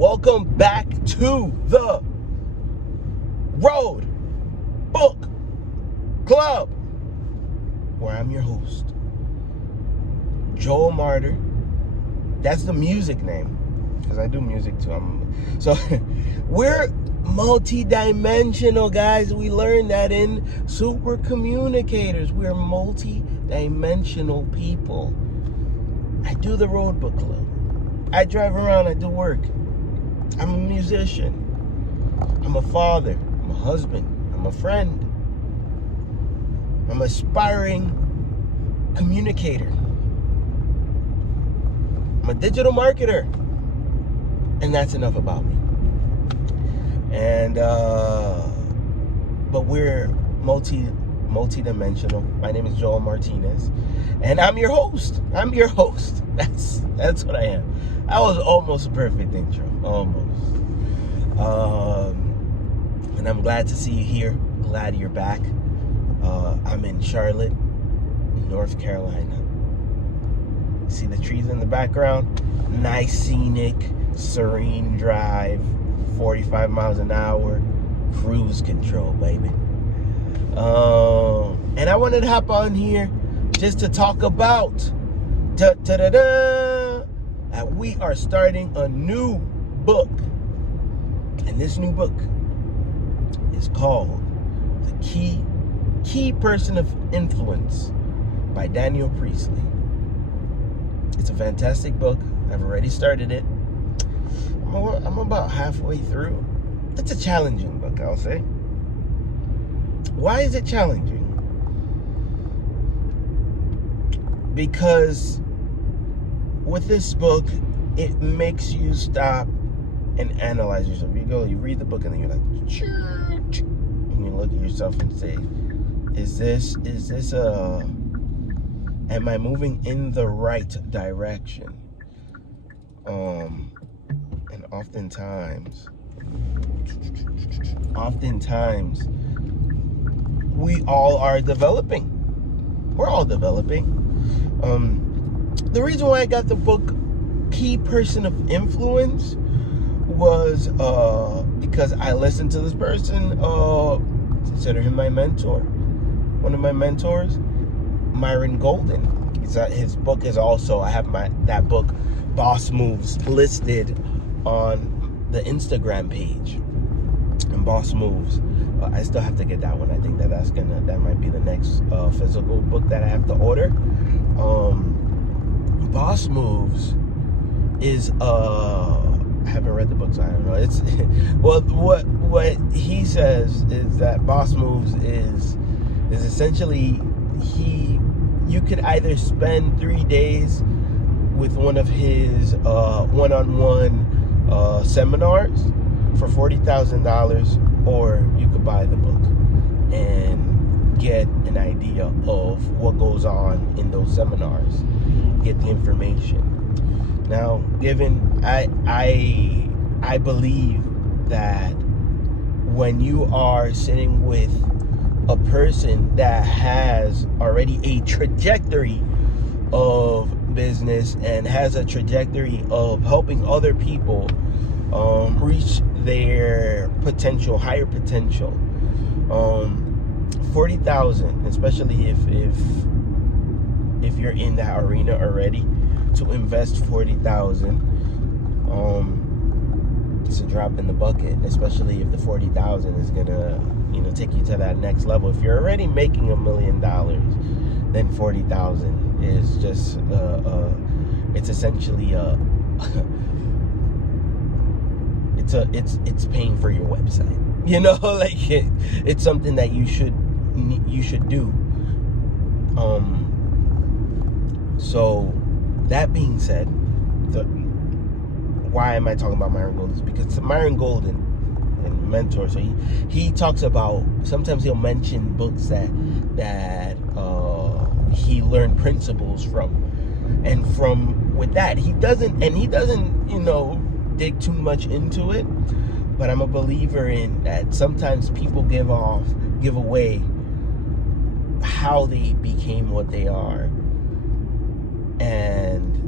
Welcome back to the Road Book Club, where I'm your host, Joel Martyr. That's the music name, because I do music too. So we're multi-dimensional, guys. We learned that in Super Communicators. We're multi-dimensional people. I do the Road Book Club. I drive around, I do work. I'm a musician. I'm a father. I'm a husband. I'm a friend. I'm an aspiring communicator. I'm a digital marketer. And that's enough about me. And but we're multi-dimensional. My name is Joel Martinez, and I'm your host. That's what I am. That was almost a perfect intro, almost. And I'm glad to see you here. Glad you're back. I'm in Charlotte, North Carolina. See the trees in the background? Nice, scenic, serene drive. 45 miles an hour, cruise control, baby. And I wanted to hop on here just to talk about that we are starting a new book. And this new book is called The Key Person of Influence by Daniel Priestley. It's a fantastic book. I've already started it. I'm about halfway through. It's a challenging book, I'll say. Why is it challenging? Because with this book, it makes you stop and analyze yourself. You read the book, and then you're like, and you look at yourself and say, am I moving in the right direction? And oftentimes, we all are developing. We're all developing. The reason why I got the book Key Person of Influence was because I listened to this person, consider him my mentor, one of my mentors, Myron Golden. His book is also, I have that book, Boss Moves, listed on the Instagram page. And Boss Moves, I still have to get that one. I think that might be the next physical book that I have to order. Boss Moves is I haven't read the book, so I don't know. It's well, what he says is that Boss Moves is essentially you could either spend 3 days with one of his one-on-one seminars for $40,000, or you could buy the book and get an idea of what goes on in those seminars, get the information. Now, given I believe that when you are sitting with a person that has already a trajectory of business and has a trajectory of helping other people reach their higher potential, 40,000, especially if you're in that arena already, to invest 40,000, it's a drop in the bucket, especially if the 40,000 is gonna take you to that next level. If you're already making $1 million, then 40,000 is just it's essentially it's paying for your website. Like it's something that you should do. So that being said, why am I talking about Myron Golden? Is because Myron Golden, and mentor, so he talks about, sometimes he'll mention books that he learned principles from, and with that he doesn't dig too much into it. But I'm a believer in that sometimes people give away how they became what they are, and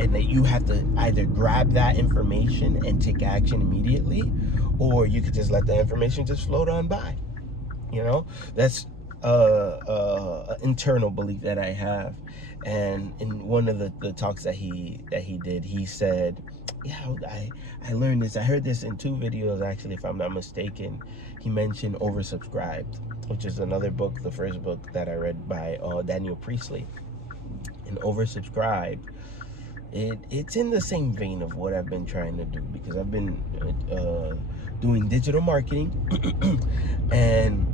and that you have to either grab that information and take action immediately, or you could just let the information just float on by. You know, that's an internal belief that I have. And in one of the talks that he did, he said, yeah, I learned this. I heard this in 2 videos, actually, if I'm not mistaken. He mentioned Oversubscribed, which is another book, the first book that I read by Daniel Priestley. And Oversubscribed, it's in the same vein of what I've been trying to do, because I've been doing digital marketing and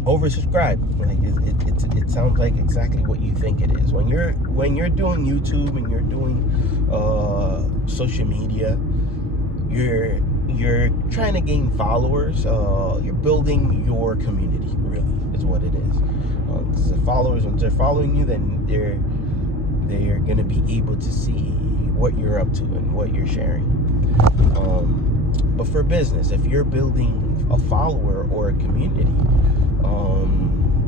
oversubscribed. Like it sounds like exactly what you think it is. When you're doing YouTube and you're doing social media, you're trying to gain followers. You're building your community, really, is what it is. Because the followers, once they're following you, then they're gonna be able to see what you're up to and what you're sharing. But for business, if you're building a follower or a community,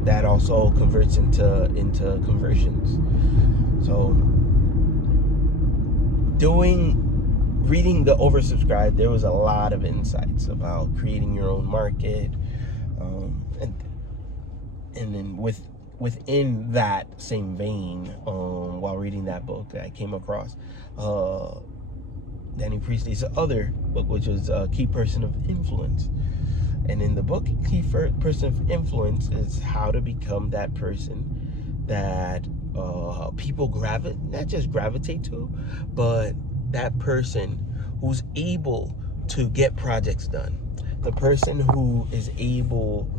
that also converts into conversions. So reading the Oversubscribed, there was a lot of insights about creating your own market, and then within that same vein, while reading that book, I came across Danny Priestley's other book, which was Key Person of Influence. And in the book, Key Person of Influence is how to become that person that people not just gravitate to, but that person who's able to get projects done. The person who is able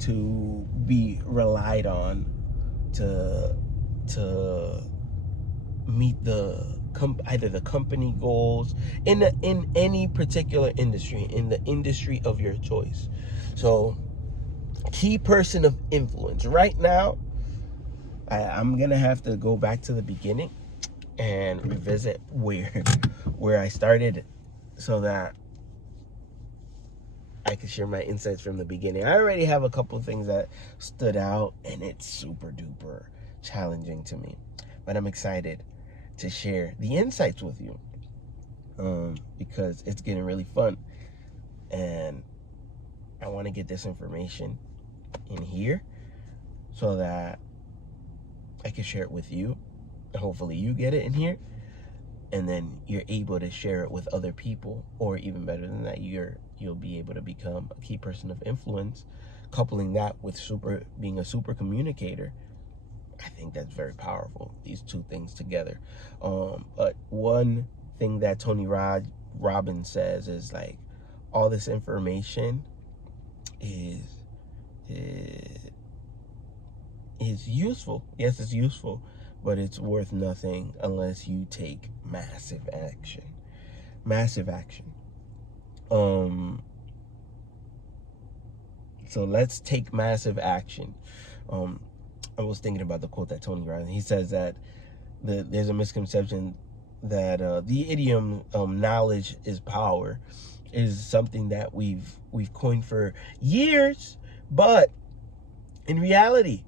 to be relied on to meet either the company goals in any particular industry, in the industry of your choice. So, Key Person of Influence. Right now, I'm gonna have to go back to the beginning and revisit where I started, so that I can share my insights from the beginning. I already have a couple of things that stood out, and it's super duper challenging to me, but I'm excited to share the insights with you, because it's getting really fun, and I want to get this information in here so that I can share it with you, and hopefully you get it in here, and then you're able to share it with other people, or even better than that, you'll be able to become a key person of influence, coupling that with being a super communicator. I think that's very powerful, these two things together. But one thing that Tony Robbins says is, like, all this information is useful. Yes, it's useful, but it's worth nothing unless you take massive action. Massive action. So let's take massive action. I was thinking about the quote that Tony Robbins, he says that there's a misconception that the idiom knowledge is power is something that we've coined for years, but in reality,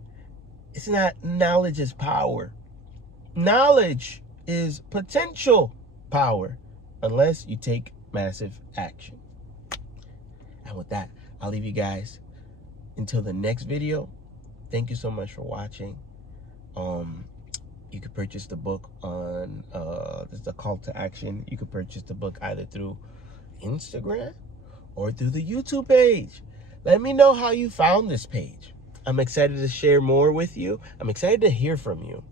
it's not. Knowledge is power. Knowledge is potential power, unless you take massive action. And with that, I'll leave you guys until the next video. Thank you so much for watching. You could purchase the book on there's a call to action. You could purchase the book either through Instagram or through the YouTube page. Let me know how you found this page. I'm excited to share more with you. I'm excited to hear from you.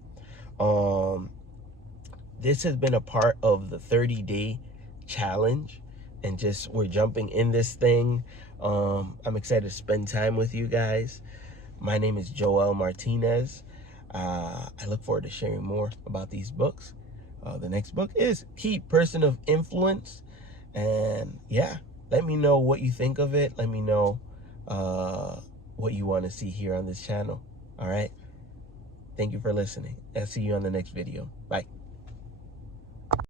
This has been a part of the 30-day challenge, and just we're jumping in this thing. I'm excited to spend time with you guys. My name is Joel Martinez. I look forward to sharing more about these books. The next book is Key Person of Influence. And yeah, let me know what you think of it. Let me know what you want to see here on this channel. All right. Thank you for listening. I'll see you on the next video. Bye.